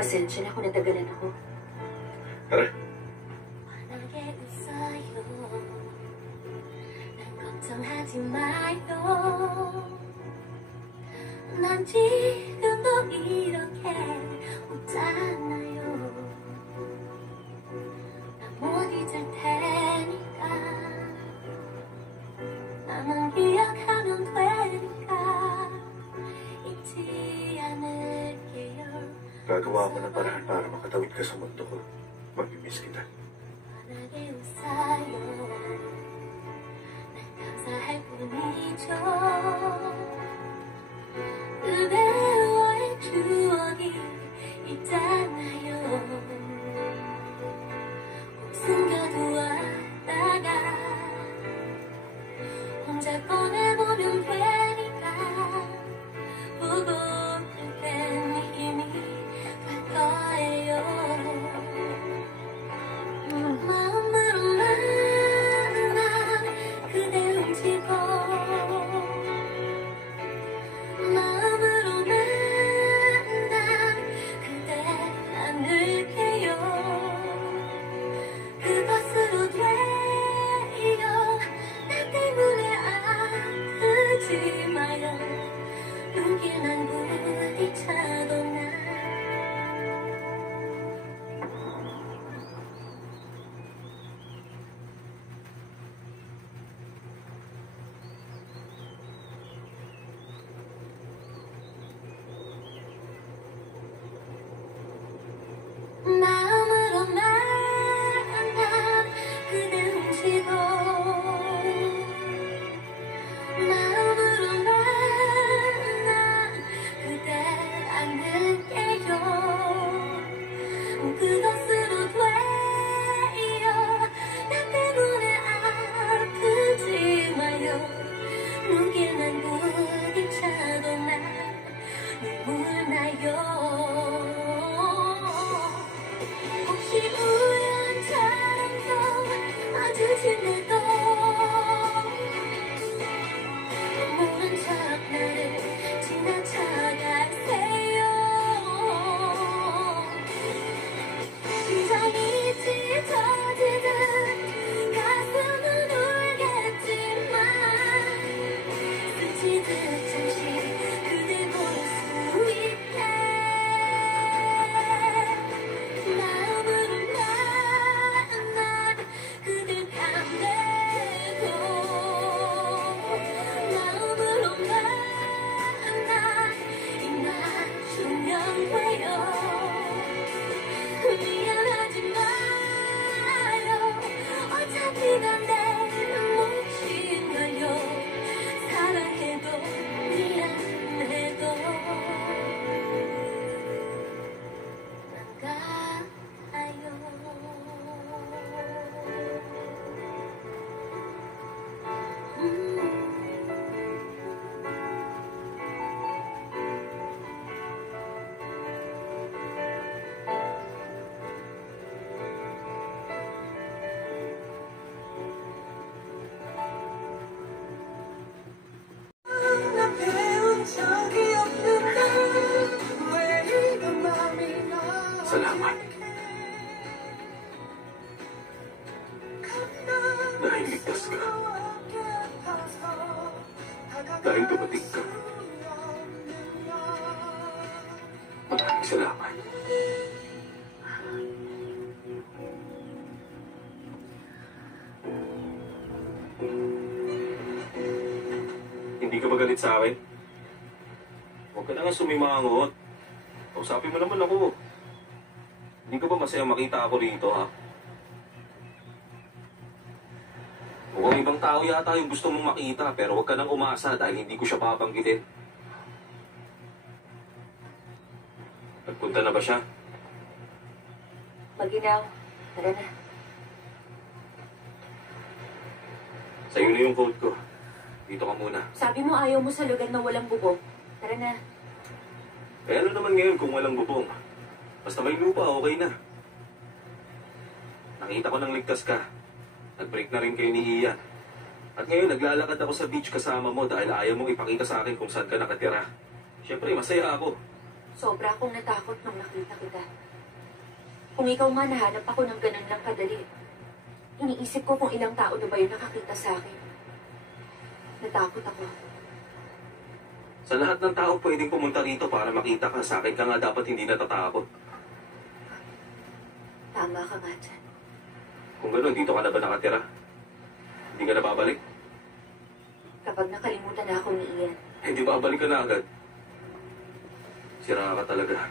Pasensya na kung natagalan ako. Tara. 걱정하지 마요. 난 지금도 이렇게 웃잖아요. 나 못 잊을 테니까 나만 기억하면 되니까 잊지 않을게요. Gagawa ako ng paraan para makatawid ka sa mundo ko. Mag-miss kita. 환하게 웃어요. 감사할 뿐이죠. 그대와의 추억이 있잖아요. 꼭 숨겨두었다가 혼자 꺼내보면 되니까 보고 있을 땐 이미 갈 거예요. 마음으로만 그대 훔치고 마음으로만 난 그대 안을게요. 그것으로 돼요. 나 때문에 아프지 마요. 눈길만 부딪혀도 난 마음으로만 난 그대 훔치고 마음으로만 난 그대 안을게요. 그것으로 돼요. 나 때문에 아프지 마요. 눈길만 부딪혀도 난 눈물 나요. 혹시 우연처럼도 마주치는데도 모른 척 나를 지나쳐가세요. 심장이 찢어지듯 가슴은 울겠지만 스치듯 잠시 그대 볼 수 있게 마음으로만 난 그댈 감내고 마음으로만 난 입맞추면 돼요. 미안하지 마요. 어차피 난 내 몫인걸요. 사랑해도 미안해도 난 가요. 나 배운 적이 없는데 왜 이런 맘이 나 Salamat. Dahil ligtas ka. Dahil dumating ka. Maraming salamat. Hindi ka ba galit sa akin? Huwag ka na nga sumimangot. Kausapin mo naman ako. Hindi ka ba masaya makita ako rito, ha? Mukhang ibang tao yata yung gusto mong makita, pero huwag ka nang umasa dahil hindi ko siya babanggitin. Nagpunta na ba siya? Maginaw. Tara na. Sa'yo na yung coat ko. Dito ka muna. Sabi mo ayaw mo sa lugar na walang bubong. Tara na. Eh ano naman ngayon kung walang bubong? Basta may lupa, okay na. Nakita ko nang ligtas ka. Nag-break na rin kayo ni Ian. At ngayon, naglalakad ako sa beach kasama mo dahil ayaw mong ipakita sa akin kung saan ka nakatira. Siyempre, masaya ako. Sobra akong natakot nung nakita kita. Kung ikaw nga nahanap ako ng ganun lang kadali, iniisip ko kung ilang tao na ba yung nakakita sa akin. Natakot ako. Sa lahat ng tao pwedeng pumunta rito para makita ka, sa akin ka nga dapat hindi natatakot. Tama ka nga dyan. Kung gano'n, dito ka na ba nakatira? Hindi ka na babalik? Kapag nakalimutan na ako ni Ian, Hindi babalik ka na agad. Sira ka talaga.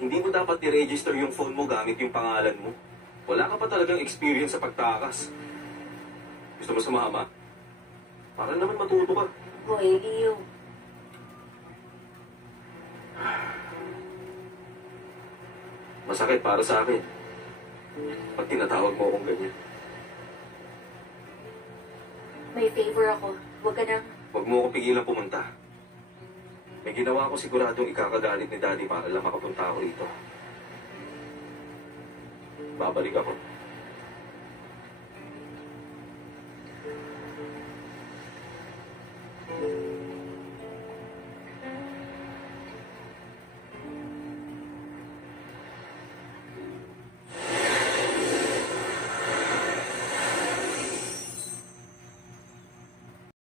Hindi mo dapat i-register yung phone mo gamit yung pangalan mo. Wala ka pa talagang experience sa pagtakas. Gusto mo sumama? Para naman matuto ka. Hoy, Leo. Masakit para sa akin. Pag tinatawag mo akong ganyan. May favor ako. Huwag ka nang... Huwag mo ako pigilan pumunta. May ginawa ko siguradong ikakagalit ni Daddy para lang makapunta ako rito. Babalik ako.